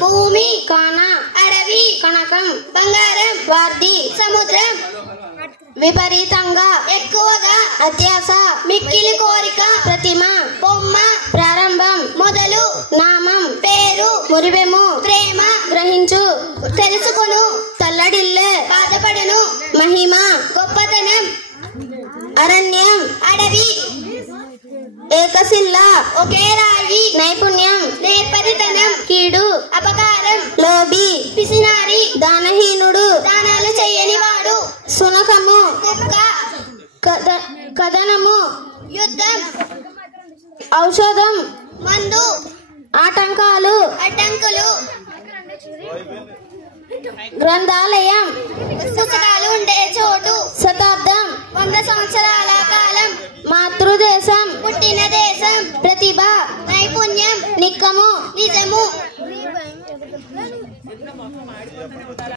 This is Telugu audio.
భూమి, కాన, అడవి, కనకం, బంగారం, వార్ది, సముద్రం, విపరీతంగా, ఎక్కువగా, అత్యాస, మిక్కిలి కోరిక, ప్రతిమ, బొమ్మ, ప్రారంభం, మొదలు, నామం, పేరు, మురివెము, ప్రేమ, గ్రహించు, తెలుసుకొను, తల్లడిల్లె, బాధపడను, మహిమ, గొప్పతనం, అరణ్యం, అడవి, ఏకశిల్ల, ఒకే రాయి, నైపుణ్యం, నేర్పరితనం, కీడు, అపకారం, లోబి, పిసినారి, దానహీనుడు, దానాలు చెయ్యని వాడు, సునకము, కుక్క, కథనము, యుద్ధం, ఔషధం, మందు, ఆటంకాలు, అడ్డంకులు, గ్రంథాలయం, పుస్తకాలు ఉండే చోటు, శతాబ్దం, 100 సంవత్సరాల కాలం, మాతృదేశం, పుట్టిన దేశం, ప్రతిభ, నైపుణ్యం, నిక్కము, నిజము.